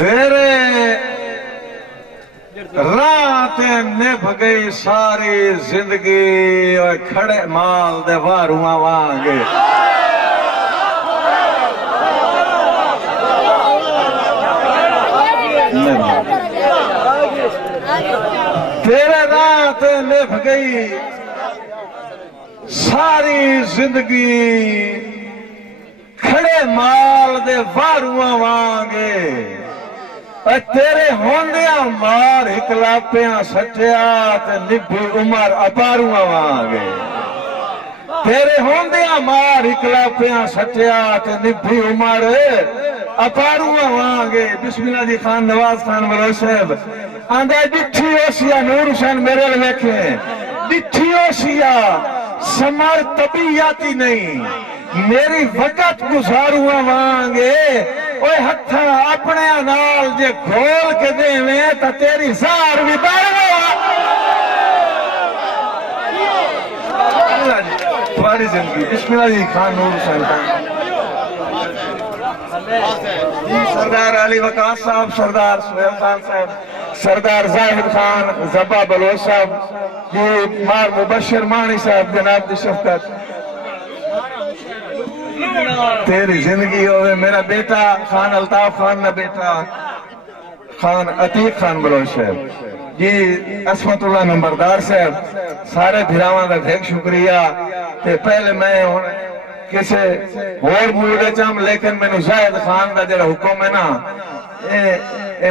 تیرے رات نبھ گئی ساری زندگی اور کھڑے مال دے واروਆਂ وانگے تیرے رات نبھ گئی ساری زندگی کھڑے مال دے واروਆਂ وانگے تیرے ہوندیاں مار اکلاپیاں سچیات نبھی عمر اپاروਆਂ وانگے تیرے ہوندیاں مار اکلاپیاں سچیات نبھی عمر اپاروਆਂ وانگے بسم اللہ جی خان نواز خان ملو صاحب آندھا ڈٹھی اوسیا نور حسین میرے لکھے ڈٹھی اوسیا سمر طبیعتی نہیں میری وقت گزاروਆਂ وانگے اوے ہتھا اپنے نال جے گھول کے دے میں تا تیری زار بھی بارو تمہاری زندگی بسم اللہ جی خان نور حسین خان سردار علی وقاص صاحب سردار سہیل خان صاحب سردار زاہد خان زبا بلوچ صاحب جی مار مبشر مانی صاحب جناب دی شفقت تیری زندگی ہوئے میرا بیٹا خان الطاف خان نہ بیٹا خان عتیق خان بلوچ صاحب جی عصمت اللہ نمبردار صاحب سارے بھراواں دا بھیک شکریہ تے پہلے میں کسے اور موڑے چاہم لیکن میں نے زاہد خان دا جڑا حکم ہے نا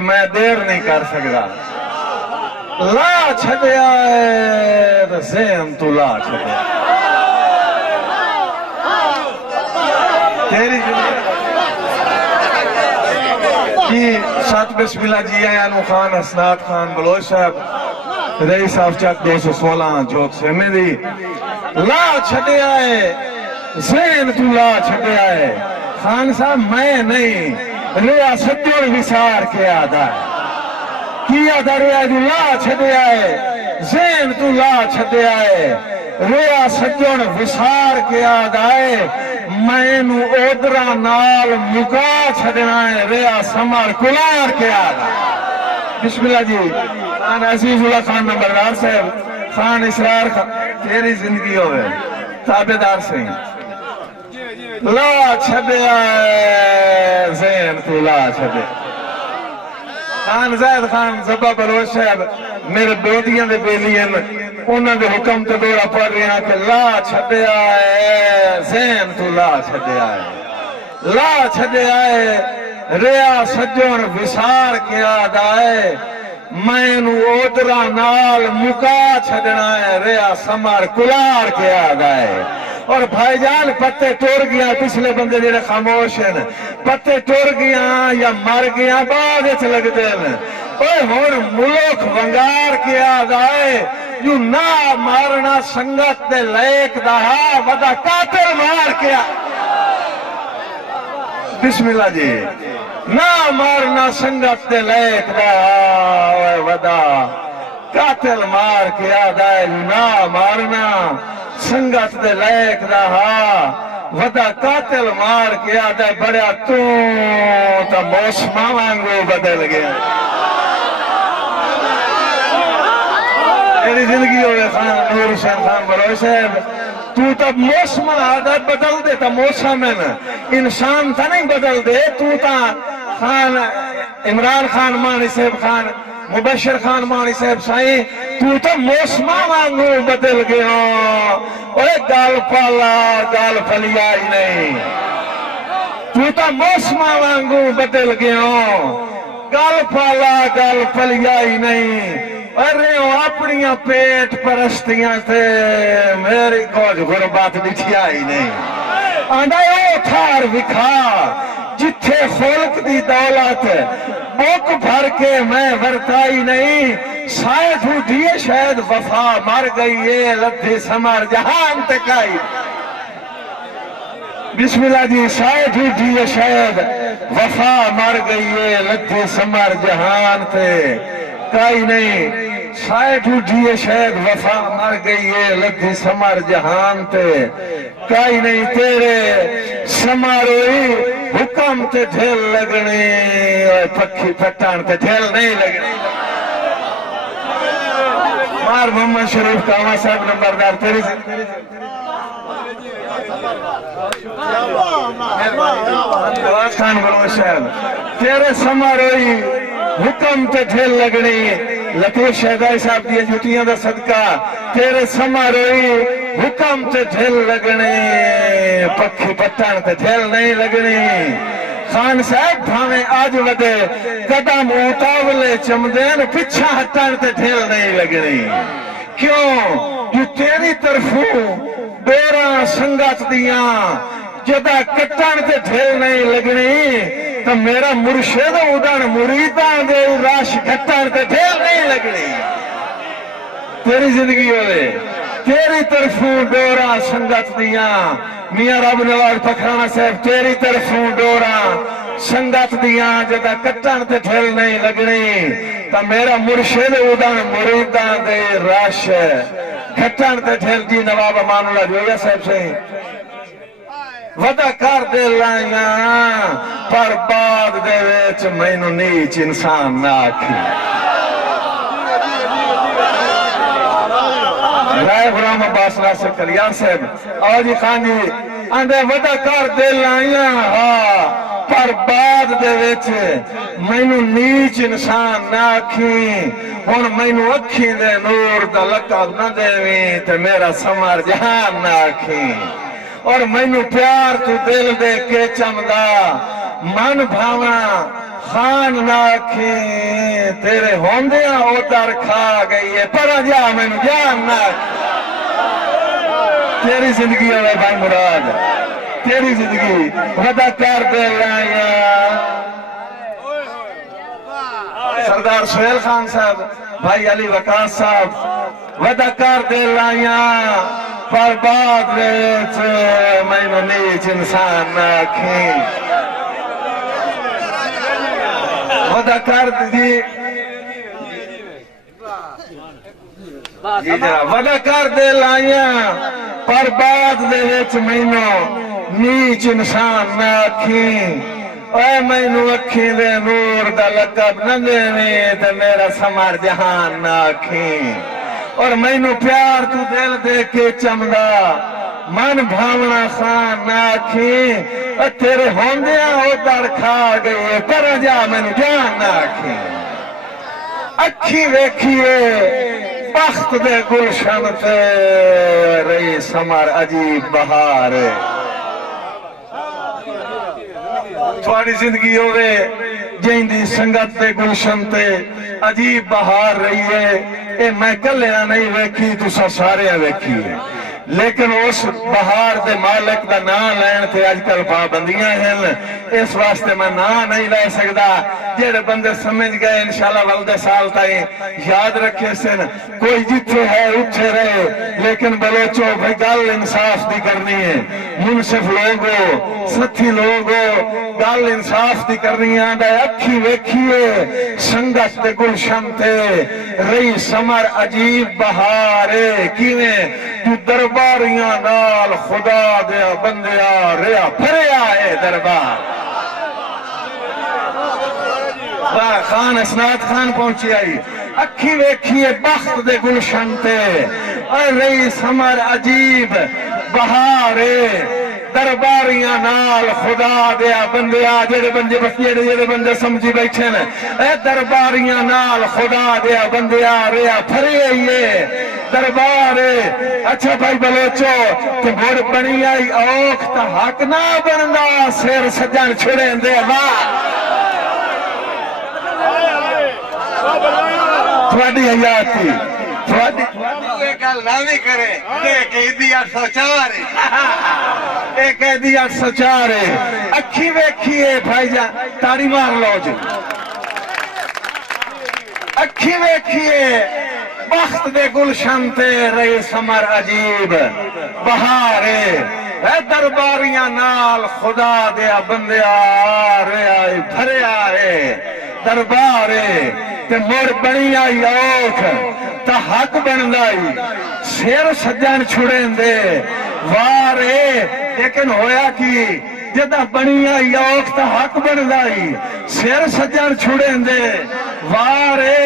میں دیر نہیں کر سکتا لا چھڑیا ہے زین تو لا چھڑیا تیری جی سات بسم اللہ جی آیانو خان اسناد خان بلوچ صاحب رئیس آفچاک 216 جوت سے میں دی لا چھڑیا ہے زین تو لا چھڑیا ہے خان صاحب میں نہیں ریاستیوں وسار کے آدھا ہے کیا دا ریاستیوں لا چھڑیا ہے زین تو لا چھڑیا ہے ریاستیوں وسار کے آدھا ہے میں نو اودرا نال مکا چھڑنا ہے ریا سمار کلار کے آدھا بسم اللہ جی خان عزیز اللہ خان نمبردار صاحب خان اسرار خان تیری زندگی ہوئے تابدار سے لا چھڑیا ہے زین تو لا چھڑیا خان زید خان زبا بلوچ صاحب میرے بیٹیاں دے بیلیاں انہوں نے حکم تو دورہ پڑھ رہے ہیں کہ لا چھڑیا ہے زین تو لا چھڑیا ہے لا چھڑیا ہے ریا سجون وسار کے آدھائے میں نو اودرا نال مکا چھڑنا ہے ریا سمار کلار کے آدھائے اور بھائی جان پتے ٹور گیا پچھلے بندے جڑے خاموش ہیں پتے ٹور گیا یا مر گیا بعد اچھ لگ دین اوہ ہون ملوک ونگار کے آدھائے جو نہ مارنا سنگت دے لیک دہا ودا قاتل مار کیا بسم اللہ جی نہ مارنا سنگت دے لیک دہا ودا قاتل مار کیا دائے نہ مارنا سنگت دے لیک دہا ودا قاتل مار کیا دائے بڑیا تا موسمہ وانگو بدل گیا میری زندگی ہوئے خان نور حسین خان بلوچ صاحب تو تب موسم عادت بدل دے تا موسم انسان تا نہیں بدل دے تو تا خان عمران خان مانی صاحب خان مبشر خان مانی صاحب سائیں تو تا موسم وانگو بدل گیا اوے گال پالا گال پھلیا ہی نہیں تو تا موسم وانگو بدل گیا گال پالا گال پھلیا ہی نہیں ارے اپنیاں پیٹ پرستیاں تھے میری کوج غربات دکھیا ہی نہیں آندھا او تھار وکھا جتھے خلق دی دولت بک بھر کے میں ورتائی نہیں شاید اٹھیے شاید وفا مر گئی ہے لدھی سمر جہان تکائی بسم اللہ جی شاید اٹھیے شاید وفا مر گئی ہے لدھی سمر جہان تے کائی نہیں سائٹ اٹھیے شاید وفا مر گئی ہے لدھی سمر جہان تے کائی نہیں تیرے سماروئی حکم تے ڈھیل لگنی اور پکھی پٹان تے ڈھیل نہیں لگنی مار محمد شریف کاما صاحب نمبردار تیری سے جواز خان بلوچ صاحب تیرے سماروئی حکم تے ڈھیل لگنی لطیف شہدائی صاحب دیا جھوٹیاں دا صدقہ تیرے سماروئی حکم تے ڈھیل لگنی پکھی پٹان تے ڈھیل نہیں لگنی خان صاحب بھاویں آج ودے قدم اتاولے چمدین پچھا ہٹان تے ڈھیل نہیں لگنی کیوں جو تیری طرفوں بیرا سنگت دیاں جدا کٹان تے ڈھیل نہیں لگنی تو میرا مرشد ادھن مریدان دے راش کٹان تے ڈھیل نہیں لگنی تیری زندگی ہوئے تیری طرفوں ڈورا سنگت دیاں میاں رب نواز پکھرانا صاحب تیری طرفوں ڈورا سنگت دیاں جدا کٹان تے ڈھیل نہیں لگنی تو میرا مرشد ادھن مریدان دے راش کٹان تے ڈھیل دی نواب امان اللہ جویا صاحب سے ودا کر دے لائیاں پر بعد دے ویچ مینو نیچ انسان نہ آکھی رائے غلام عباس ناصر کلیار صاحب آجی خان جی اندے ودا کر دے لائیاں پر بعد دے ویچ مینو نیچ انسان نہ آکھی ہن مینو اکھی دے نور دا لقب نہ دے ویں تے میرا سمر جہان نہ آکھی اور مینو پیار تو دل دے کے چمدا من بھاونا خان نہ آکھی تیرے ہوندیاں او در کھا گئی ہے پر جا مینو جان نہ تیری زندگی ہوئے بھائی مراد تیری زندگی ودا کر دے لائیاں سردار سہیل خان صاحب بھائی علی وقاص صاحب ودا کر دے لائیاں پر بعد ویچ مینو نیچ انسان نہ آکھی ودا کر دی ودا کر دے لائیاں پر بعد ویچ مینو نیچ انسان نہ آکھی اے مینو اکھی دے نور دا لقب نہ دے تے میرا سمر جہان نہ آکھی اور مینو پیار تو دل دے کے چمدا من بھاونا خان نہ آکھی تیرے ہوندیاں او در کھا گئے پر جا مینو جان نہ آکھی اکھی ویکھیے بخت دے گلشن تے رہی سمر عجیب بہار تھوڑی زندگی ہوئے جیندی سنگت دے گلشن تے عجیب بہار رہی ہے اے میں کلیاں نہیں ویکھی تسا سارے ویکھی ہے لیکن اس بہار دے مالک دا نام لین تے آج کل پابندیاں ہیں اس واسطے میں نام نہیں لے سکتا جیڑے بندے سمجھ گئے انشاءاللہ والدے سال تائیں یاد رکھے سن کوئی جتھے ہے اٹھے رہے لیکن بلوچو بھائی گل انصاف دی کرنی ہے منصف لوگو ستھی لوگو گل انصاف دی کرنی ہے اکھی ویکھیے سنگت دے گلشن تے رہی سمر عجیب بہارے کیویں تو درباریاں نال خدا دیا بندیا ریا پھریا ہے دربار خان اسناد خان پہنچی آئی اکھی ویکھیے بخت دے گلشن تے اور رہی سمر عجیب بہارے درباریاں نال خدا دیا بندیا جڑے بندے بسیے جڑے بندے سمجھی بیٹھے نا اے درباریاں نال خدا دیا بندیا ریا پھرے دربار اچھا بھائی بلوچو کہ بھوڑ بنی آئی اوکھ تا حق نہ بندا سیر سجن چھڑیں دے تھوڑی حیات تھی تھوڑی ایک گل کرے ایک ایدی 804 ایک ایدی 804 اکھی ویکھیے بھائی جان تاڑی مار لو جو اکھی ویکھیے بخت دے گلشن تے رہی سمر عجیب بہارے اے درباریاں نال خدا دیا بندیا رہے آئے بھرے آئے دربارے تے مڑ بنی آئی اوکھ تا حق بندائی سیر سجن چھڑیں دے وارے لیکن ہویا کی جدہ بنی آئی اوکھ تا حق بندائی سیر سجن چھڑیں دے وارے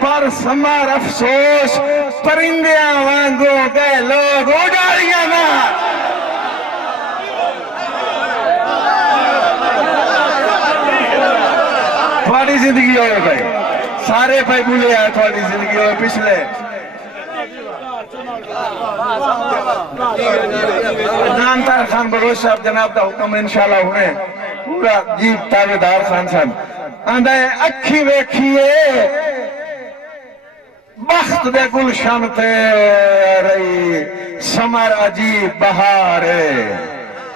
پر سمار افسوس پرندیاں وانگو گئے لوگ اڑاڑیاں نا تھوڑی زندگی ہوئے بھائی سارے بھائی بھولے آئے تھوڑی زندگی ہوئے پچھلے نانتار خان بلوچ صاحب جناب دا حکم انشاءاللہ ہونے پورا جیب تابدار خان صاحب آندھا ہے اکھی ویکھیے بخت دے گلشن تے رہی سمر عجیب بہارے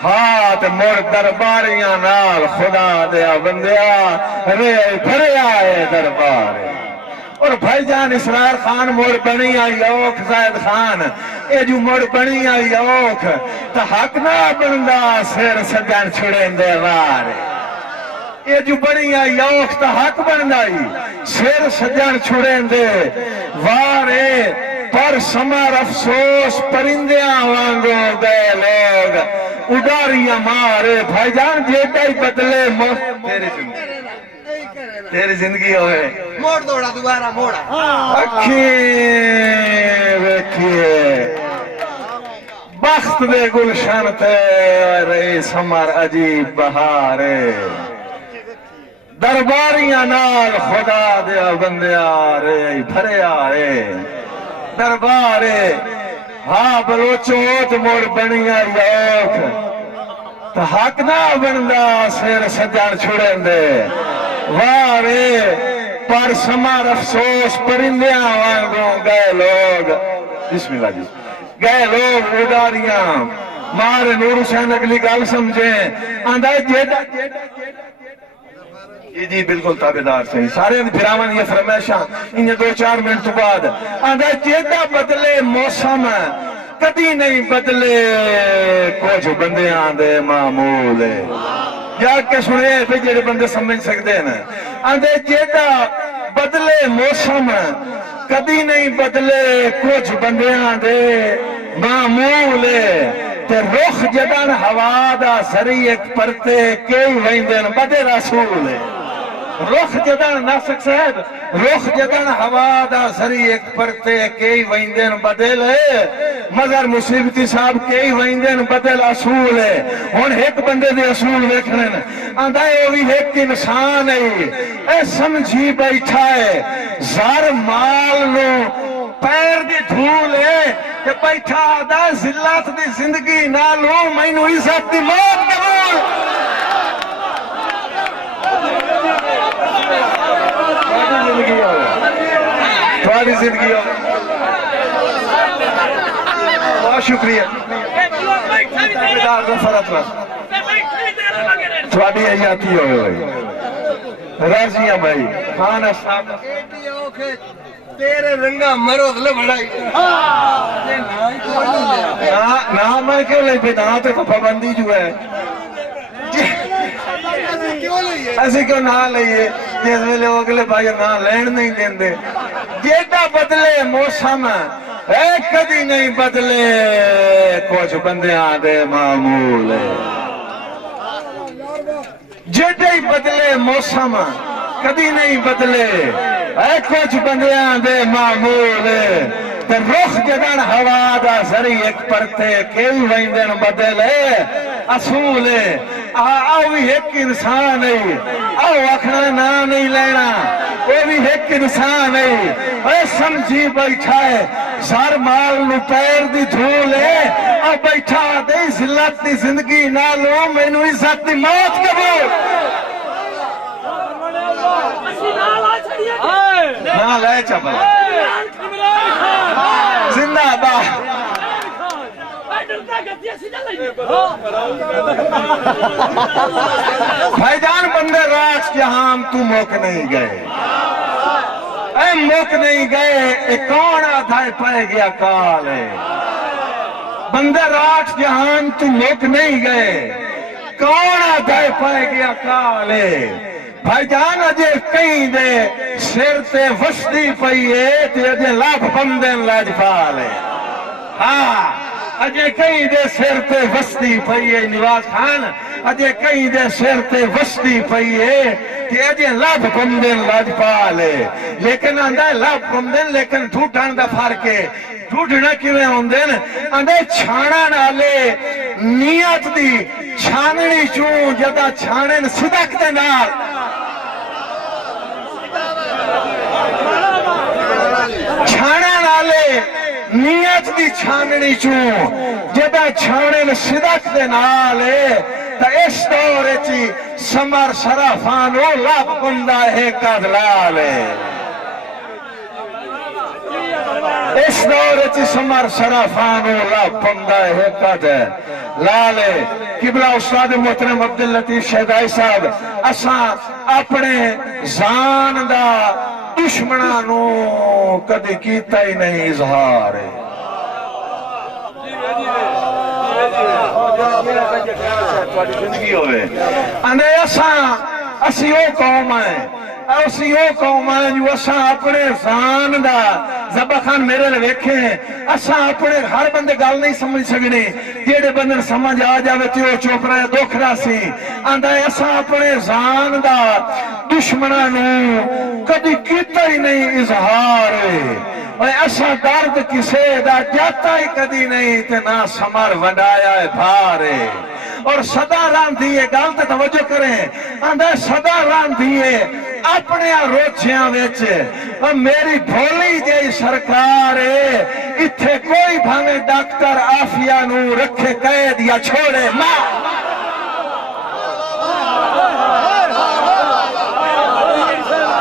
ہاتھ مڑ درباریاں نال خدا دیا بندیا رے بھرے آئے دربارے اور بھائی جان اسرار خان مڑ بنی آئی اوکھ زائد خان اے جو مڑ بنی آئی اوکھ تا حق نہ بندہ سیر سجن چھڑیں دے وارے اے جو بنی آئی اوکھ تا حق بندائی سیر سجن چھڑیں دے وارے پر سمر افسوس پرندیاں وانگو گئے لوگ اڈاریاں مارے بھائی جان جیتا ہی بدلے تیری زندگی ہوئے موڑ دوڑا دوبارہ موڑا اکھی ویکھیے بخت دے گلشن تے رہی سمر عجیب بہارے درباریاں نال خدا دیا بندیا رے بھرے آئے دربارے ہاں بلوچوت موڑ بنی آئی اوکھ تا حق نہ بندہ سیر سجن چھڑیں دے وارے پر سمر افسوس پرندیاں وانگوں گئے لوگ بسم اللہ جی گئے لوگ اڈاریاں مارے نور حسین اگلی گال سمجھیں آندھا جیدہ جی بالکل تابدار سے سارے پھراوان یہ فرمیشاں انہیں 2-4 منٹ تو بعد آندھا جیدہ بدلے موسم کدی نہیں بدلے کچھ بندے آندھے معمول یا کہ سنے پہ جیڑے بندے سمجھ سکتے ہیں آندھے جیدہ بدلے موسم کدی نہیں بدلے کچھ بندے آندھے معمول تے رخ جدن ہوا دا سری ایک پرتے کئی ویندن بدے رسول رخ جدن ناسک صاحب رخ جدن ہوا دا سری ایک پرتے کئی ویندن بدل مگر مصیبتی صاحب کئی ویندن بدل اصول ہے ہون ایک بندے دے اصول ویکھنے آندھا ہے وہ ایک انسان ہے اے سمجھی بیٹھا ہے زار مال نو پیر دی دھول ہے کہ بیٹھا آدھا ذلت دی زندگی نہ لوں میں نو عزت دی موت قبول تھوڑی زندگی ہو بہت شکریہ تھوڑی حیاتی ہوئے بھائی راضیاں بھائی خانہ صاحب تیرے رنگا مرد لے بڑھائی نہ میں کیوں لے پہ نہ تو پابندی جو ہے ایسے کیوں نہ لئیے جس ویلے اگلے بھائی نہ لین نہیں دین دے جیتا بدلے موسم ایک کدی نہیں بدلے کچھ بندے آدھے معمول جیتا ہی بدلے موسم کدی نہیں بدلے اے کچھ بندے آدھے معمول تے رخ جدن ہوا دا سری ایک پرتے کئی ویندن بدلے اصول آو بھی ایک انسان ہے آو اکھنا نا نہیں لینا وہ بھی ایک انسان ہے اے سمجھی بیٹھا ہے سار مال نو پیر دی دھول ہے آو بیٹھا دے ذلت دی زندگی نہ لو میں نو عزت دی موت قبول نہ لے چپا زندہ با بھائی جان بندے راج کے ہم تو موک نہیں گئے اے موک نہیں گئے اے کون آدھائے پائے گیا کال ہے بندے راج کے ہم تو موک نہیں گئے کون آدھائے پائے گیا کال ہے بھائی جان اجے کہیں دے سر تے وسدی پئی ہے تے اجے لاکھ بندن لاجپال ہے ہاں اجے کہیں دے سر تے وسدی پئی ہے نواز خان اجے کہیں دے سر تے وسدی پئی ہے کہ اجے لاکھ بندن لاجپال ہے لیکن آندہ لاکھ بندن لیکن ٹوٹن دا فرق ہے ٹوٹنا کیویں ہوندے نے آندے چھانا نالے نیت دی چھاننی چوں جدا چھانن صدق دے نال چھانا نالے نیت دی چھاننی چوں جدا چھانن صدق دے نال تا اس دور چی سمر شرافانو لاکھ بندہ ہے کدلال اس دور چی سمر شرافانو لاکھ بندہ ہے کدلال قبلہ استاد محترم عبداللطیف شہدائی صاحب اساں اپنے زان دا دشمنانو کدی کیتا ہی نہیں اظہار زندگی ہوئے اندے اسی او قوم ہیں اسی او قوم ہیں جو اساں اپنے زان دا زبا خان میرے لئے ویکھے ہیں اساں اپنے ہر بندے گال نہیں سمجھ سکنے جیڑے بندے سمجھ آ جاوے تیو چوپرا ہے دکھ راسی اندے اساں اپنے زان دا دشمنانو کدی کیتا ہی نہیں اظہار اور ایسا درد کسے دا جاتا ہی کدی نہیں تے نہ سمر ونڈایا ہے بھارے اور صدا ران دیئے گالتے توجہ کریں اندھے صدا ران دیئے اپنے روچیاں ویچے اور میری بھولی جائی سرکار اتھے کوئی بھانے ڈاکٹر آفیہ نو رکھے قید یا چھوڑے ماں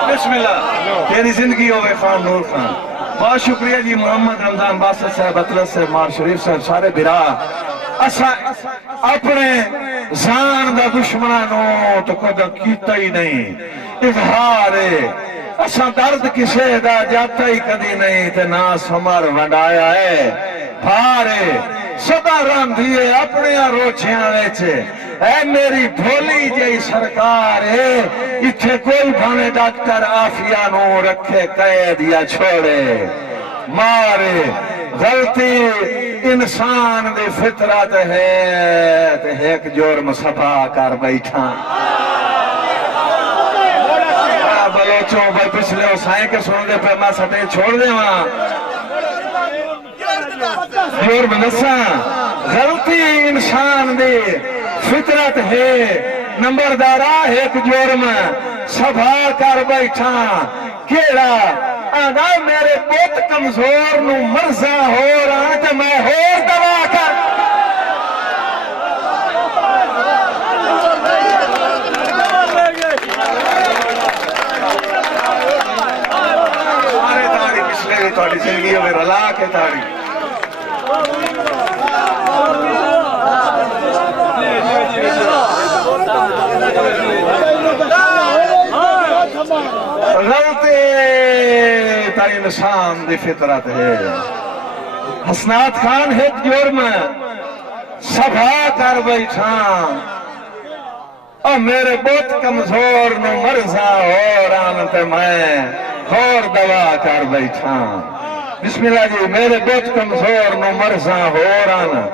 بسم اللہ تیری زندگی ہوئے خان نور خان بہت شکریہ جی محمد رمضان باسط صاحب اطلس سے مار شریف صاحب سارے برا اپنے زان دا دشمنانو تو کدھا کیتا ہی نہیں اظہار اساں درد کسے دا جاتا ہی کدی نہیں تے نا سمر ونڈایا ہے بھارے صدا ران دیئے اپنے روچیاں ویچے اے میری بھولی جائی سرکار اتھے کوئی بھانے ڈاکٹر آفیہ نو رکھے قید یا چھوڑے مارے غلطی انسان دی فطرت ہے تے ایک جرم صفا کر بیٹھا بلوچوں پر پچھلے اسائیں کے سن دے پہ ماں سٹے چھوڑ دے وہاں جرم نساں غلطی انسان دی فطرت ہے نمبردارہ ایک جرم صفا کر بیٹھا کیڑا آنا میرے بہت کمزور نو مرزا ہو رہا کہ میں ہور دوا کر ہمارے تاڑی پچھلے بھی تاڑی زندگی ہوئے رلا کے تاڑی غلطی تا انسان دی فطرت ہے حسنات خان ایک جرم صفا کر بیٹھا اور میرے بہت کمزور نو مرزا ہو رہا تے میں اور دوا کر بیٹھا بسم اللہ جی میرے بہت کمزور نو مرزا ہو رہا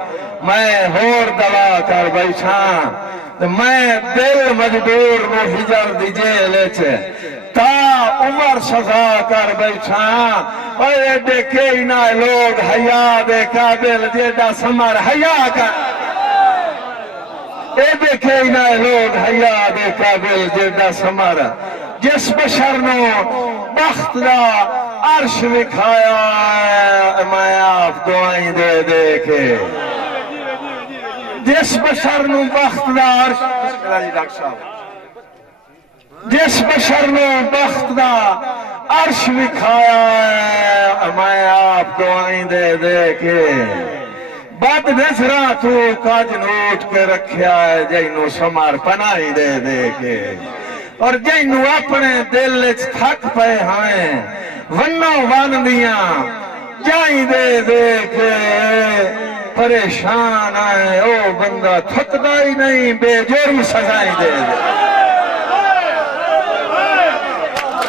میں اور دوا کر بیٹھا میں دل مجبور نو ہجر دی جیل چھے تا عمر سزا کر بیٹھا اور یہ دیکھے ہی نہ لوگ حیا دے قابل جیدہ سمر حیا کر یہ دیکھے ہی نہ لوگ حیا دے قابل جیدہ سمر جس بشر نو بخت دا عرش وکھایا میں آپ دعائیں دے دیکھے جس بشر نو بخت دا عرش جس بشر نو بخت دا عرش وکھایا میں آپ دعائیں دے دیکھے بد نظرہ تو کاج نوٹ کے رکھیا ہے جینو سمار پناہی دے دیکھے اور جینو اپنے دل تھک پے ہیں ونو ون دیاں جائیں دے دیکھے پریشان آئے او بندہ تھکدا ہی نہیں بے جرم سزائیں دے دے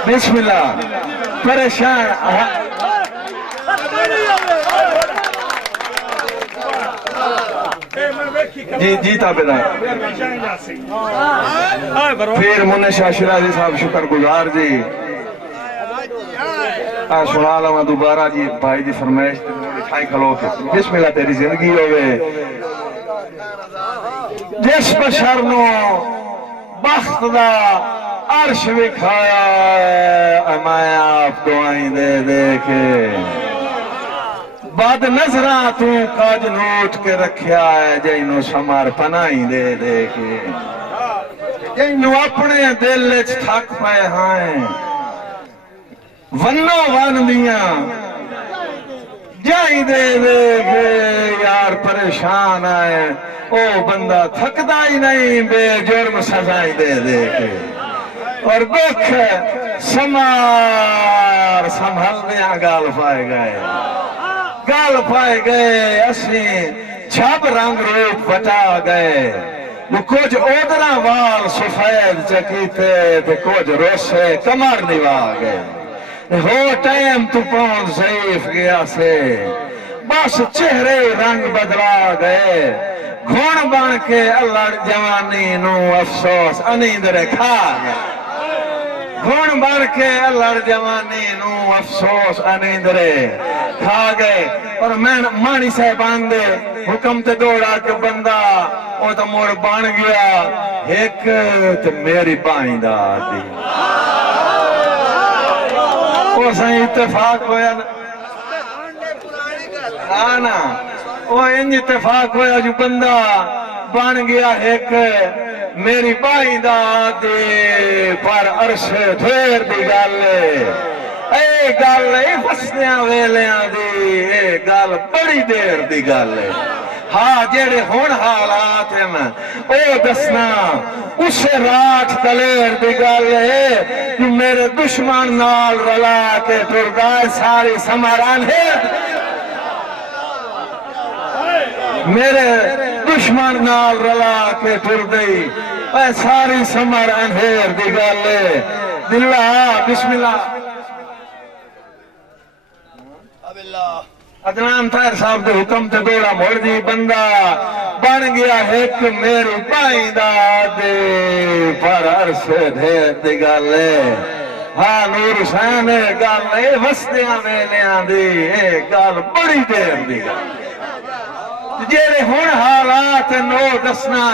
بسم اللہ پریشان جی جی تابعدار پھر منہ شاہ شرازی صاحب شکر گزار جی سنا لوا دوبارہ جی بھائی دی فرمائش ٹھائی کھلو کے بسم اللہ تیری زندگی ہوئے جس بشر نو بخت دا عرش وکھایا میں آپ دعائیں دے دے کے بد نظراں تو کاج نوٹ کے رکھیا ہے جینو سمار پناہیں دے دے کے جینو اپنے دل وچ تھک پائے ہائیں ونو ون دیاں جائیں دے دے کے یار پریشان آئے او بندہ تھکدا ہی نہیں بے جرم سزائیں دے دے کے اور دکھ سمار سنبھل دیاں گال پائے گئے اسیں چھب رنگ روپ بٹا گئے کچھ اودرا وال سفید چکیتے تے کچھ روشے کمر نوا گئے ہو ٹائم تو پون ضعیف گیا سے بس چہرے رنگ بدلا گئے گھون بن کے اللہ جوانی نو افسوس انیندرے کھا گئے گھون بن کے اللہ جوانی نو افسوس انیندرے کھا گئے اور میں مانی صاحبان دے حکم تے دوڑا کہ بندہ او تو موڑ بن گیا ایک تے میری بائیں دا دی اور سائیں اتفاق ہویا نا وہ انج اتفاق ہویا جو بندہ بن گیا ایک میری بائیں دا دے پر عرش دھیر دی گالے اے گال اے فسدیاں ویلیاں دی اے گال بڑی دیر دی گالے ہاں جیڑے ہون حالات ہیں او دسنا اسے رات دلیر دی گالے جو میرے دشمن نال رلا کے ٹردائے ساری سمران ہے میرے دشمن نال رلا کے ٹردائی اے ساری سمران ہے دی گالے دلہ بسم اللہ عدنان طاہر صاحب دے حکم تے دوڑا موڑ دی بندہ بن گیا ایک میری بائیں دا دے پر عرصے دھیر دی گالے ہاں نور حسین گالے وستیاں ویلیاں دی اے گال بڑی دیر دی گالے جیرے ہون حالات نو دسنا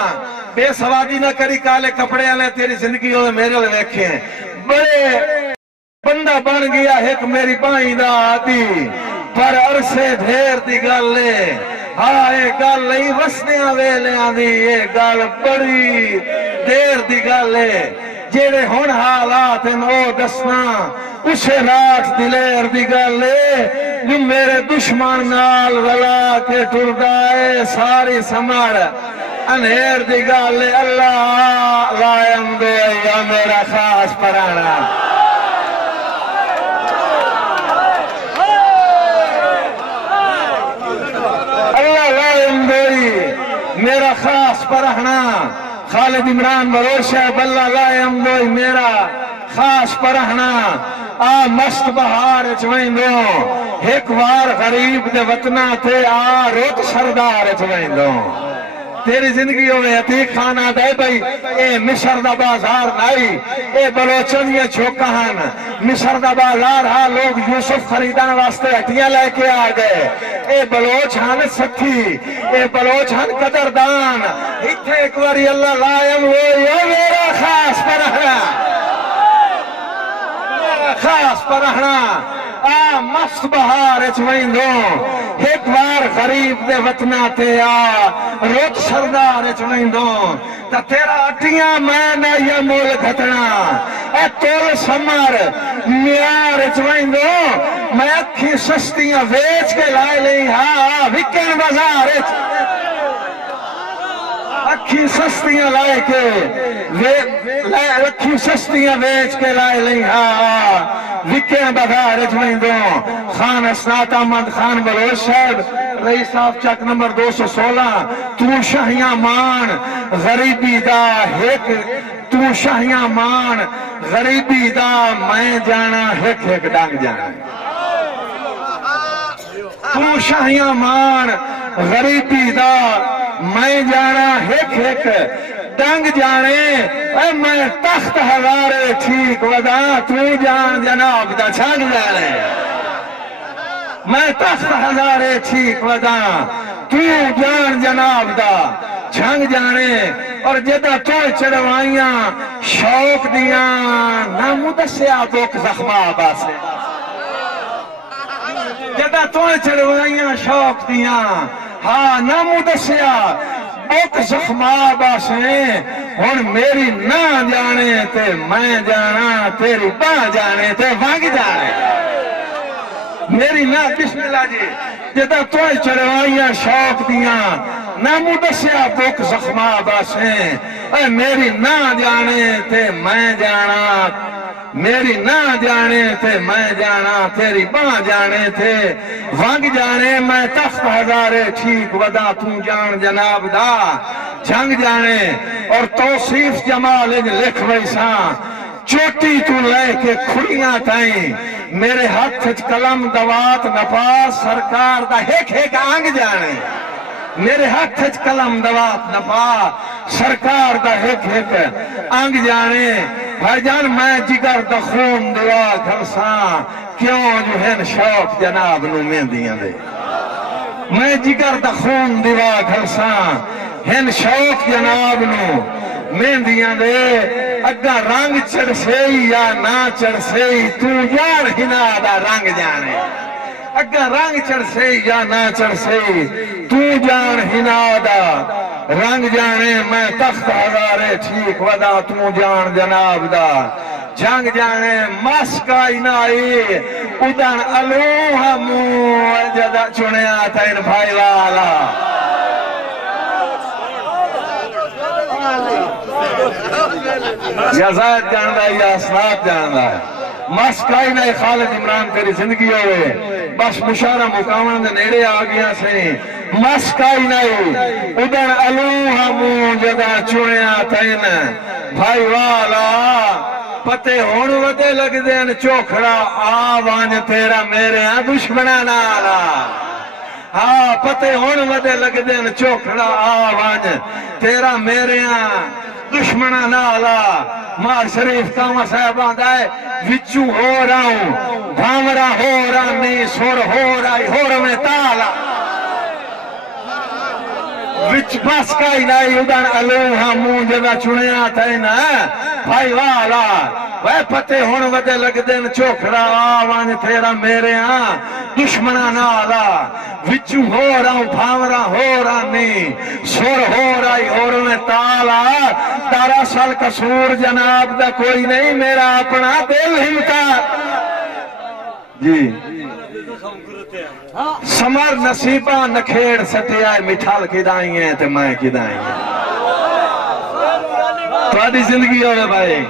بے سوادی نہ کری کالے کپڑے آلے تیری زندگی ہوئے میرے لئے دیکھیں بڑے بندہ بن گیا ایک میری بائیں دا آدھی پر عرصے دھیر دی گالے ہاں اے گال نہیں وسنیاں ویلیاں دی اے گال بڑی دیر دی گالے جیڑے ہون حالات نو دسنا اسے رات دلیر دی گالے جو میرے دشمن نال رلا کے ٹردائے ساری سمار انہیر دی گالے اللہ لائم دے یا میرا خاص پرانا میرا خاص پرہنا خالد عمران بلوچ ہے بلہ لائم دوئی میرا خاص پرہنا آ مست بہار چوئیں دو ایک وار غریب دے وطنہ تھے آ روت سردار چوئیں دو تیری زندگی ہوئے عتیق خانہ دے بھئی اے مصر دا بازار نائی اے بلوچن یہ چھوکہن مصر دا بازار ہاں لوگ یوسف خریدان واسطے ہٹیاں لے کے آ گئے اے بلوچ ہن سکھی اے بلوچ ہن قدردان اتھے ایک واری اللہ لائم ہوئی اے میرا خاص پرہنا میرا خاص پرہنا آ مست بہار چوئیں دو ایک بار غریب دے وطنہ تے آ روت سردار چوئیں دو تا تیرا اٹیاں میں نہ یہ مول گھتنا اے تول سمر میار چوئیں دو میں اکھی سستیاں ویچ کے لائے لئی ہاں وکن بازار اکھی سستیاں لائے کے اکھی سستیاں ویچ کے لائے لئی ہاں وکن بازار چوئیں دو خان اسنات احمد خان بلوچ صاحب رئیس صاحب چک نمبر 216 تو شاہیاں مان غریبی دا ایک تو شاہیاں مان غریبی دا میں جانا ہک ہک ڈنگ جانا تو شاہیاں مان غریبی دا میں جانا ہک ہک ڈنگ جانے اے میں تخت ہزارے ٹھیک ودا تو جان جناب دا چھگ جانے میں تخت ہزارے ٹھیک ودا تو جان جناب دا جھنگ جانے اور جدہ تو چڑھوائیاں شوق دیاں نامو دسیا دوک زخمہ باسے جدہ تو چڑھوائیاں شوق دیاں ہاں نامو دسیا دوک زخمہ باسے ہن میری نہ جانے تے میں جانا تیری با جانے تے وانگ جانے میری نہ بسم اللہ جی جدہ تو چڑھوائیاں شوق دیاں نامو دسیا بک زخمہ باسیں اے میری نہ جانے تے میں جانا میری نہ جانے تے میں جانا تیری باں جانے تے وانگ جانے میں تخت ہزارے ٹھیک ودا تو جان جناب دا جھنگ جانے اور توصیف جمال لکھ ویساں چوٹی تو لے کے کھڑیاں تائیں میرے ہاتھ قلم دوات نفاس سرکار دا ہیک ہیک آنگ جانے میرے ہاتھ قلم دوات نفاس سرکار دا ہیک ہیک آنگ جانے بھائی جان میں جگر دا خون دعا گھرساں کیوں جو ہے شوق جناب نو مہندیاں دے میں جگر دا خون دعا گھرساں ہن شوق جناب نو مہندیاں دے اگا رنگ چڑھ سئی یا نہ چڑھ سئی تو یار ہنا دا رنگ جانے اگا رنگ چڑھ سئی یا نہ چڑھ سئی تو جان ہنا دا رنگ جانے میں تخت ہزارے ٹھیک ودا تو جان جناب دا جنگ جانے مسکائی نائی ادن الوہ مو جدا چنیا تین بھائی والا یا زائد جاندہ یا اسناد جاندہ مسکائی نائی خالد عمران تیری زندگی ہوئے بس مشارہ مقامن دے نیڑے آگیا سے مسکائی نائی ادن الوہ مو جدا چنیا تین بھائی والا پتے ہون ودے لگ دین چوکھڑا آوان تیرا میرے ہاں دشمنہ نالا ہاں پتے ہون ودے لگ دین چوکھڑا آوان تیرا میرے ہاں دشمنہ نالا مار شریف کاما صاحبان دائے وچو ہو رہا ہوں بھامرہ ہو رہا نہیں سور ہو رہا ہو رہا میں تالا وچ بس کائی نائی ادن الوہا مون جگہ چنیا تینا بھائی والا وہ پتے ہون ودے لگ دین چوکھڑا آوان تیرا میرے ہاں دشمنہ نالا وچو ہو رہا ہوں بھامرہ ہو رہا نہیں سور ہو رہا ہو رہا میں تالا تارا سال قصور جناب دا کوئی نہیں میرا اپنا دل ہمتا جی سمر نصیبہ نکھیڑ سٹے آئے مٹھال کدائی ہیں تے میں کدائی ہیں تھوڑی زندگی ہوئے بھائی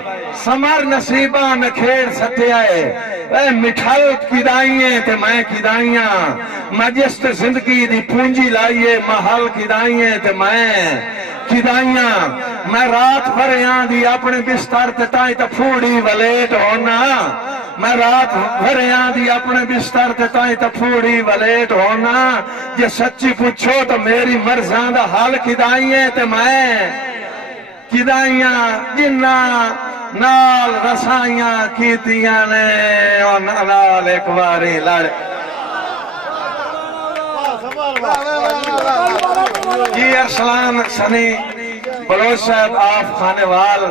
سمر نصیبہ نکھیڑ سٹے آئے اے مٹھال کدائی ہیں تے میں کدائی ہیں مجست زندگی دی پونجی لائیے محل کدائی ہیں تے میں کدائیاں میں رات بھریاں دی اپنے بستر تے تائیں تا پھوڑی ولیٹ ہونا میں رات بھریاں دی اپنے بستر تے تائیں تا پھوڑی ولیٹ ہونا جے سچی پوچھو تو میری مرزاں دا حال کدائیاں تے میں کدائیاں جنہ نال رسائیاں کیتیاں نے اور نال ایک باری لڑ جی ارسلان سنی بلوچ صاحب آف خانے وال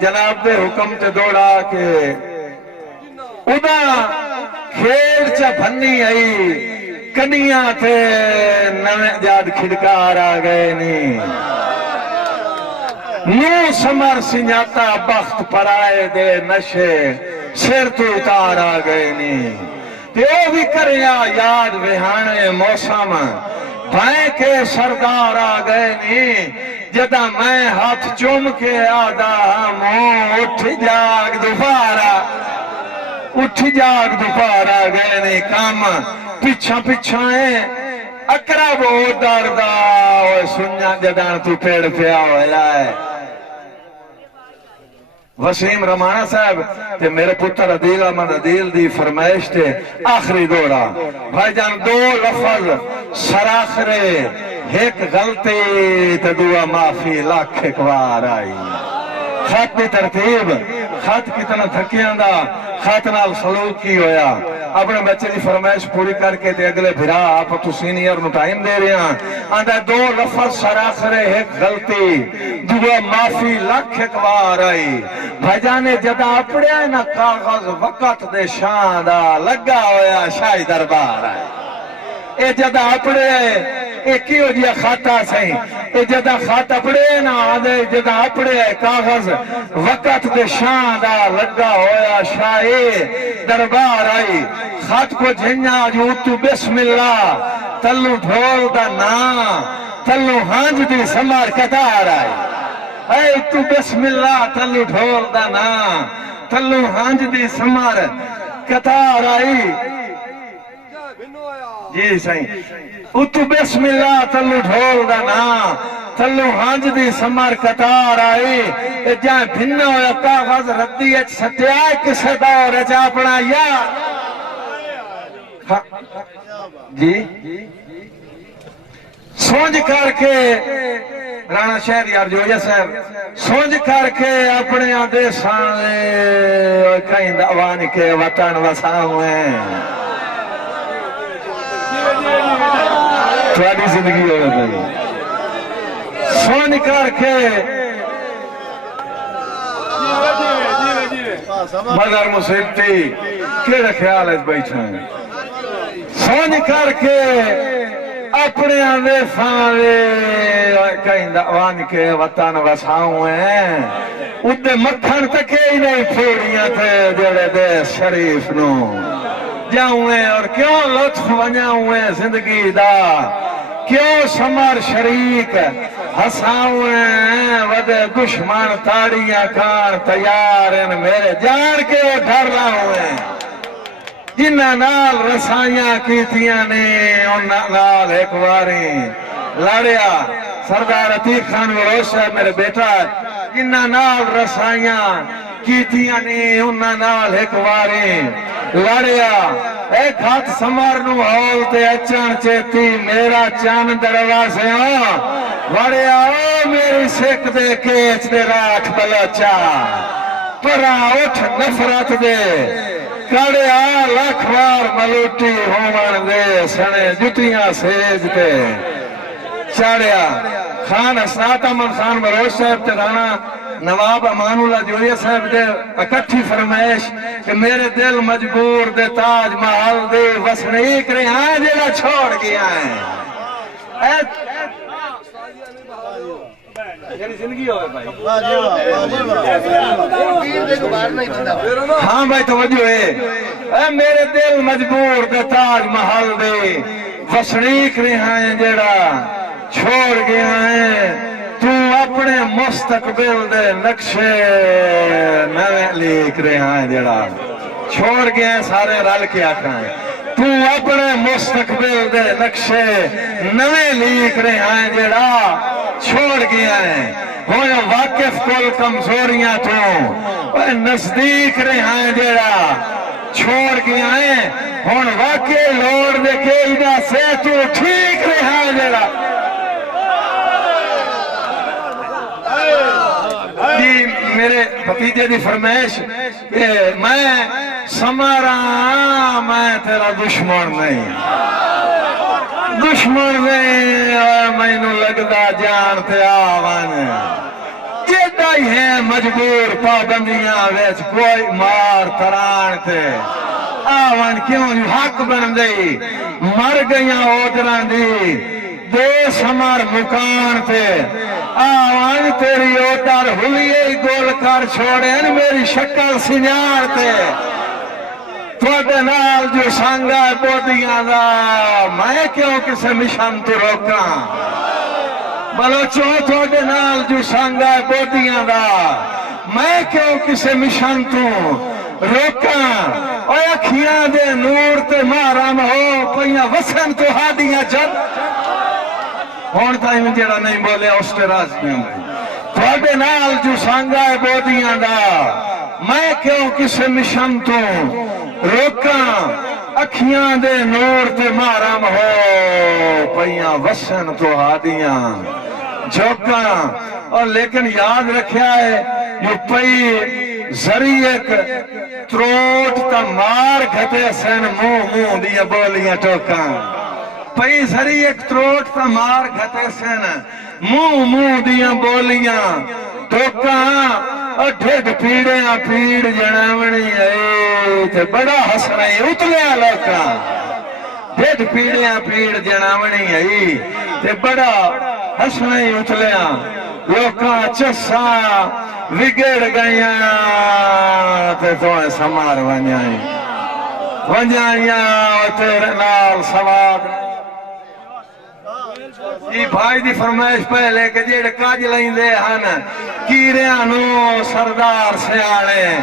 جناب دے حکم تے دوڑا کہ ادا کھیڑ چا بھنی آئی کنیاں تھے نوے جاد کھڑکار آگئے نہیں نو سمر سنجاتا بخت پرائے دے نشے سر تو اتار آگئے نہیں دیو بھی کریا یاد وہانے موسم بھائیں کے سردار آگئے نہیں جدا میں ہاتھ چوم کے آدھا مو اٹھ جاگ دوپہارا گئے نہیں کام پیچھا ہیں اقرب او دردہ سنیا جدان تو پیڑ پیا ہویا ہے وسیم رمانہ صاحب تے میرے پتر عدیل احمد عدیل دی فرمائش تے آخری دوڑا بھائی جان دو لفظ سراخرے ایک غلطی تے دعا معافی لاکھ اکوار آئی خط دی ترتیب خط کتنا تھکیاں دا خط نال سلوک کی ہویا اپنے بچے دی فرمائش پوری کر کے تے اگلے بھرا آپ تو سینئر نو ٹائم دے رہے ہیں آندہ دو لفظ سراخرے ایک غلطی دعا معافی لاکھ اکوار آئی بھجانے جدا اپڑے آئے نا کاغذ وقت دے شان دا لگا ہویا شاہی دربار آئے اے جدا اپڑے اے کیوں جیا خاتا سہیں اے جدا خات اپڑے نا آدھے جدا اپڑے کاغذ وقت دے شان دا لگا ہویا شاہی دربار آئی خط کو جھنیا جو تو بسم اللہ تلو ڈھول دا نا تلو ہانج دی سمار کتار آئی اے تو بسم اللہ تلو ڈھول دا نا تلو ہانج دی سمار کتار آئی جی صحیح تو بسم اللہ تلو ڈھول دا نا تلو ہانج دی سمار کتار آئی جائیں بھننا ہویا کاغذ ردی اچ ستیائے کسے دور اچ اپنا یار جی سونج کر کے رانا شہر یار جویا صاحب سونج کر کے اپنے آدھے سانے کہیں دوان کے وطن وساؤں ہیں تھوڑی زندگی ہو گئی سونج کر کے مگر مصیبتی کیڑا خیال ہے بیٹھا ہے سونج کر کے اپنے آدھے سانے کہیں دوان کے وطن وساؤں ہیں ادھے مکھن تکے ہی نہیں پھوڑیاں تھے جڑے دے شریف نو جاؤں ہیں اور کیوں لطف بناؤں ہیں زندگی دا کیوں سمار شریک ہساؤں ہیں ودے دشمن تاڑیاں کان تیار ہیں میرے جان کے ڈر رہا ہیں جنہ نال رسائیاں کیتیاں نے انہ نال ایک باری لڑیا سردار عتیق خان وروش ہے میرے بیٹا جنہ نال رسائیاں کیتیاں نے انہ نال ایک باری لڑیا ایک ہاتھ سمارنو ہولتے اچان چیتی میرا چان دروازے ہوں وڑیا او میری سکھ دے کیچ دے راکھ بلچا پرا اٹھ نفرت دے کڑے آ لکھوار ملوٹی ہومن دے سنے جتیاں سیج دے چاڑیا خان اسنات احمد خان بروش صاحب تے رانا نواب امان اللہ جویا صاحب دے اکٹھی فرمائش کہ میرے دل مجبور دے تاج محل دے وسنیک رہاں جیڑا چھوڑ گیا ہے یعنی زندگی ہوئے بھائی ہاں بھائی توجہ ہے اے میرے دل مجبور دے تاج محل دے وسنیک رہاں جیڑا چھوڑ گیا ہے تو اپنے مستقبل دے نقشے نوے لکھ رہا ہے جڑا چھوڑ گیا سارے رل کے آکھاں تو اپنے مستقبل دے نقشے نوے لکھ رہا ہے جڑا چھوڑ گیا ہے ہویا واقف کل کمزوریاں تو نزدیک رہا ہے جڑا چھوڑ گیا ہے ہون واقع لوڑ دے کے اینا سے تو ٹھیک رہا ہے جڑا جی میرے بھتیجے دی فرمائش کہ میں سمارا میں تیرا دشمن نہیں دشمن نہیں میں نو لگدا جان تے آوان جیدہ ہی ہے مجبور پابندیاں ویچ کوئی مار تران تے آوان کیوں حق بن گئی مر گئیاں اوجران دی دے سمار مکان تے آوان تیری اوتار ہوئیے گول کر چھوڑے میری شکل سنیار تے توڑے نال جو سانگا بودیاں دا میں کیوں کسے مشان تو روکاں بلوچو توڑے نال جو سانگا بودیاں دا میں کیوں کسے مشان تو روکاں اوہ اکھیاں دے نور تے مارم ہو پہیاں وسن تو ہادیاں جن ہون تائیں جیڑا نہیں بولے اس تے راز کیوں گئی تو تھوڑے نال جو سانگا ہے بودیاں دا میں کیوں کسے مشن تو روکاں اکھیاں دے نور تے مارم ہو پیاں وسن تو ہادیاں جھوکاں اور لیکن یاد رکھیا ہے یہ پئی ذریعک تروٹ تا مار گھٹے سن منہ دیا بولیاں ٹوکاں پئی ذریعک تروٹ تا مار گھٹے سن منہ دیا بولیاں ٹوکاں اور ڈھڈ پیڑیاں پیڑ جنامنی آئی تے بڑا حسنہ اتلیا لوکاں ڈھڈ پیڑیاں پیڑ جنامنی آئی تے بڑا حسنہ اتلیا لوکاں چساں وگڑ گئیاں تے توئے سمار ونجائیاں تیرے نال سواد یہ بھائی دی فرمائش پہلے کہ جیڑے کاج لائن دے ہن کیریاں نو سردار سیانے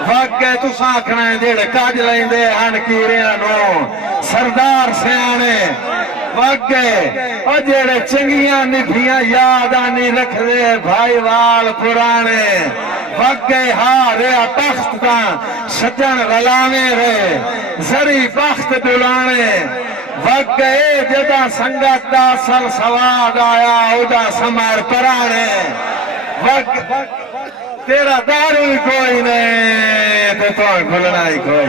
واقعے تو ساکھنا ہے جیڑے کاج لائن دے ہن کیریاں نو سردار سیانے واقعے اور جیڑے چنگیاں نبھیاں یاد آنی رکھ دے بھائی وال پرانے واقعے ریا تخت دا سجن رلانے رے زری بخت دلانے واقعے جدا سنگت دا سل سواد آیا ادا سمار پرانے تیرا دارو ہی کوئی نہیں تو کھلنا ہی کوئی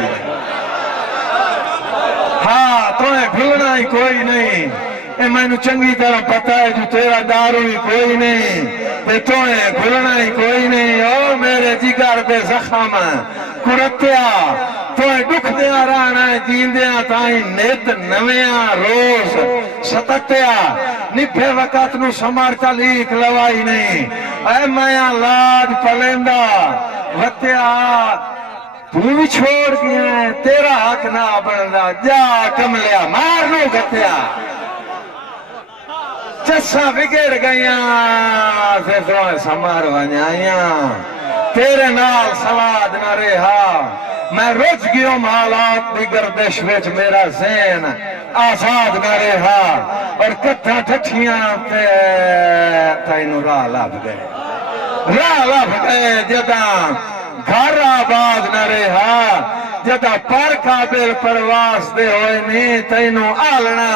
ہاں تمہیں کھلنا ہی کوئی نہیں اے میں نو چنگی طرح پتا ہے جو تیرا دارو ہی کوئی نہیں تے تمہیں کھلنا ہی کوئی نہیں او میرے جگر دے زخم کرتیا تمہیں دکھ دیا رہنا ہے جیندیاں تائیں نیت نویاں روز ستتیا نپھے وقت نو سمار چلیک لوائی نہیں اے میاں لاج پلیندہ وطیا تو بھی چھوڑ گیا ہے تیرا حق نہ بندا جا کملیا مار نو گتیا چسا بگڑ گئیاں سے دوئے سمار ونیائیاں تیرے نال سواد نہ رہا میں رج گیوں حالات دی گردش وچ میرا ذہن آزاد نہ رہا اور کتھا ٹھٹھیاں تینو راہ لب گئے جداں گھر آباد نہ رہا جداں پر قابل پرواز دے ہوئے نہیں تینو آلنا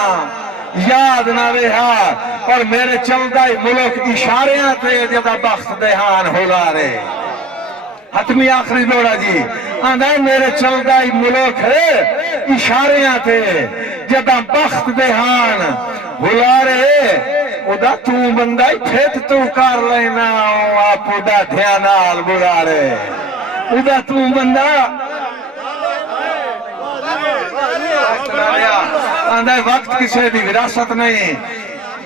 یاد نہ رہا اور میرے چلدائی ملک اشاریاں تھے جداں بخت دہان ہولا رہے حتمی آخری دوڑا جی آندھا میرے چلدائی ملک ہے اشاریاں تھے جداں بخت دہان ہولا رہے ادا تو بندائی پھیت تو کار لینا آپ ادا دھیانال بڑا رہے ادا تو بندہ آندھا وقت کسے دی وراثت نہیں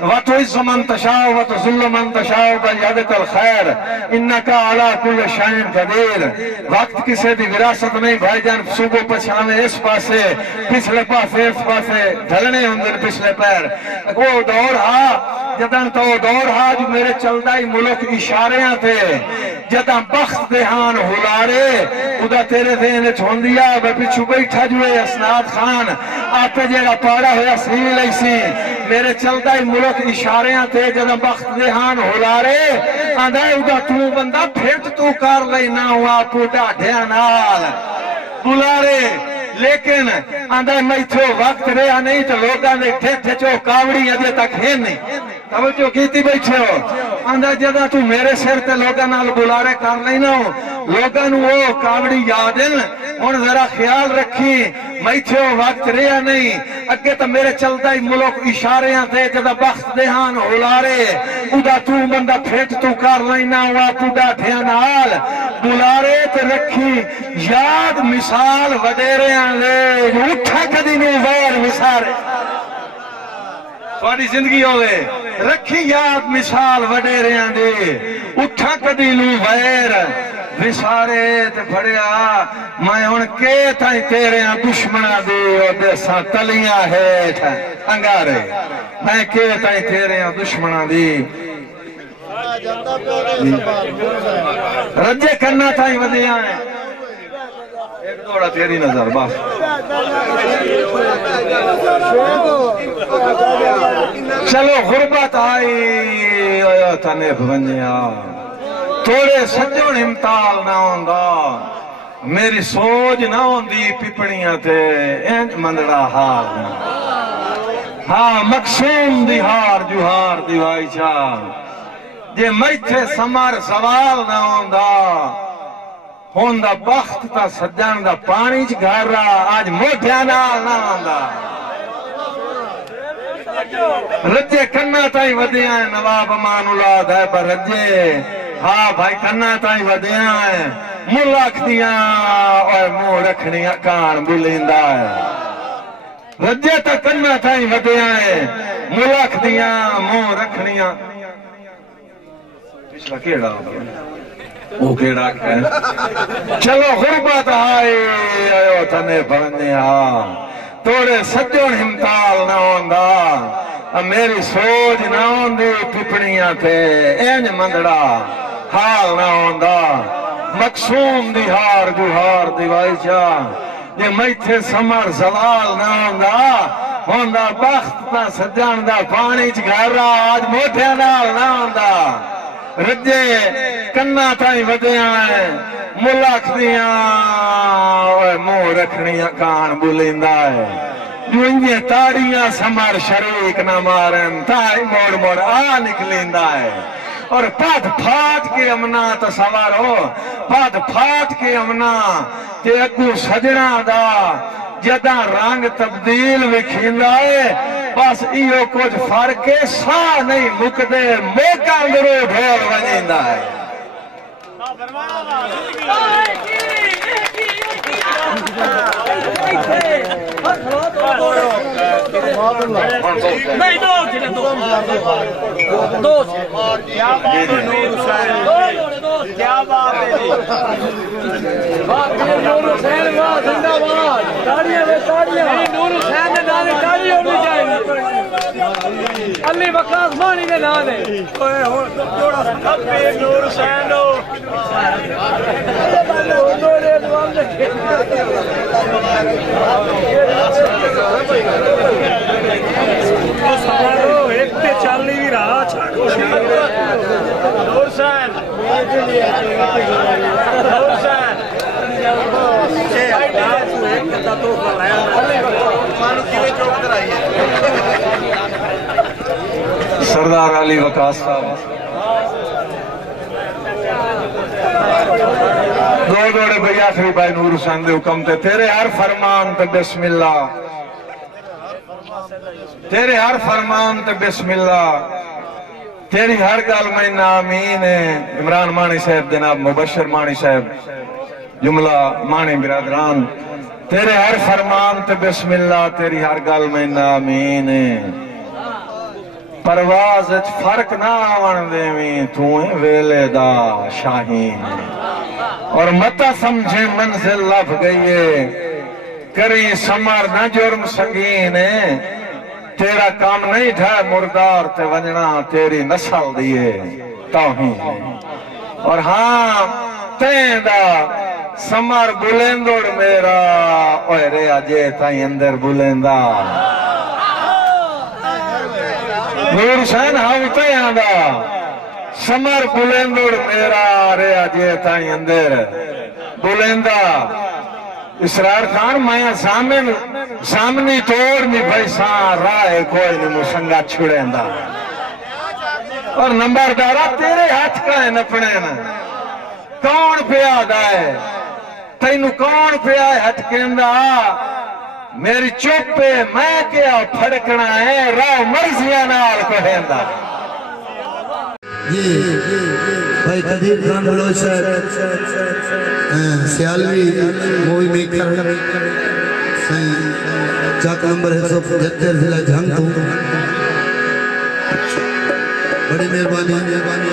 وَتُعِزُّ مَن تَشَاءُ وَتُذِلُّ مَن تَشَاءُ بِيَدِكَ الْخَيْرُ إِنَّكَ عَلَى كُلِّ شَيْءٍ قَدِيرٌ وقت کسے دی وراثت نہیں بھائی جان صبح پچھانے اس پاسے پچھلے پاسے اس پاسے ڈھلنے ہوندر پچھلے پیر وہ دور ہاں جدن تو دور ہاں جو میرے چلدائی ملک اشاریاں تھے جدن بخت دہان ہلارے ادا تیرے دین چھوندیا بے پچھو بیٹھا جوئے اسناد خان آتے جیڑا پاڑا ہویا سیل ایسی میرے چلدائی ملک اشاریاں تھے جدن بخت دہان ہلارے آندھا ادا تو بندہ پھرت تو کار لینا ہوا پوٹا ڈھیانال بلارے لیکن آندھا میتھو وقت رہا نہیں تو لوگاں نے ٹھے چو کاوڑی ادھے تک ہے نہیں توجہ کیتی بیٹھے ہو آندھا جدہ تو میرے سر تے لوگاں نال بلارے کر لینا ہو لوگاں نو وہ کاوڑی یادن ان ذرا خیال رکھی میتھو وقت رہا نہیں اگے تو میرے چلتا ہی ملک اشاریاں تھے جدہ بخت دہان ہولارے ادا تو بندہ پھیٹ تو کر لینا ہوا پودا دھیانال بلارے تے رکھی یاد مثال وڈیریاں لے اٹھا کدی نو ویر مثال تھوڑی زندگی ہوئے رکھی یاد مثال وڈیریاں دے اٹھا کدی نو ویر وسارے تے بھڑیا میں ان کے تائیں تیریاں دشمنہ دے اور دیساں تلیاں ہیٹھ انگارے میں کے تائیں تیریاں دشمنہ دے رجے کرنا تائیں ودیاں ہیں ایک دوڑا تیری نظر باس چلو غربت آئی تنیف بنیا توڑے سجن امتال نہ ہوندا میری سوج نہ ہوندی پپڑیاں تے اینج مندڑا حال نہ ہاں مقصوم دی ہار جوہار دی وائی چاہ جے میتھے سمر سوال نہ ہوندا بخت تا سجن دا پانی چ گھر رہا آج موٹھیا نال نہ ہوندا رجے کنہ تائیں ودیاں ہیں نواب امان اولاد ہے پر رجے ہاں بھائی کنہ تائیں ودیاں ہیں ملک دیاں اور منہ رکھنیاں کان بلیندا ہے رجے تا کنہ تائیں ودیاں ہیں ملک دیاں منہ رکھنیاں پچھلا کیڑا ہو گیا وہ کیڑا ہے چلو غربت آئے آئے تنے بھرنے توڑے سجن ہمتال نہ ہوندا میری سوچ نہ ہوندی پپڑیاں تے اینج مندڑا حال نہ ہوندا مقصوم دی ہار جوہار دی وائی چاہ جے میتھے سمر زلال نہ ہوندا بخت تا سجن دا پانی چ گھر رہا آج موٹھے نال نہ ہوندا رجے کنہ تائیں ودیاں ہیں ملک دیاں منہ رکھنیاں کان بلیندا ہے جو انجے تاڑیاں سمر شریک نہ مارن تائی موڑ موڑ آ نکلیندا ہے اور پاد پھات کے امنا تصور ہو پاد پھات کے امنا تے اگو سجنا دا جدہ رنگ تبدیل وکھیندا ہے بس ایو کچھ فرق ہے سا نہیں مکدے موقع مرو ڈھول ونجیندا ہے کیا بات ہے نور حسین واہ زندہ باد تاڑیاں میں تاڑیاں نور حسین نے نانے تاڑی ہونی چاہیے علی وقاص مانی نے نانے اوئے ہو جوڑا کھپے نور حسین ہو نورے دوام نے سارو ایک تے چالی بھی رہا چھاڑو نور حسین نور حسین سردار علی وقاص صاحب دوڑے بھئی آخری بھائی نور حسین دے حکم تے تیرے ہر فرمان تے بسم اللہ تیرے ہر فرمان تے بسم اللہ تیری ہر گل میں نامین ہے عمران مانی صاحب جناب مبشر مانی صاحب جملہ مانی برادران تیرے ہر فرمان تے بسم اللہ تیری ہر گل میں نامین ہے پرواز فرق نہ آون دیویں تو ویلے دا شاہین اور متا سمجھے منزل لف گئی ہے کری سمار نہ جرم سنگین ہے تیرا کام نہیں تھا مردار تے ونجنا تیری نسل دیئے توہین اور ہاں تین دا سمار بلندوڑ میرا اوہ ریا جے تائیں اندر بلندہ نور حسین ہاؤتا یہاں دا سمر بلندوڑ میرا ریا جے تائیں اندر بلندہ اسرار خان مایا سامنی توڑ نہیں بھائیسان رائے کوئی نہیں مسنگا چھڑیں دا اور نمبر دارا تیرے ہاتھ کا ہے نپنے نا کون پیا دائے تینو کون پیا ہے ہاتھ کہندہ میری چوپے میں کیا پھڑکنا ہے راو مرضیاں نال کو ہیندہ یہ بھائی قدیر خان بلوچ سیالوی مووی میکر چاک نمبر 175 ضلع جھنگ تو بڑی مہربانی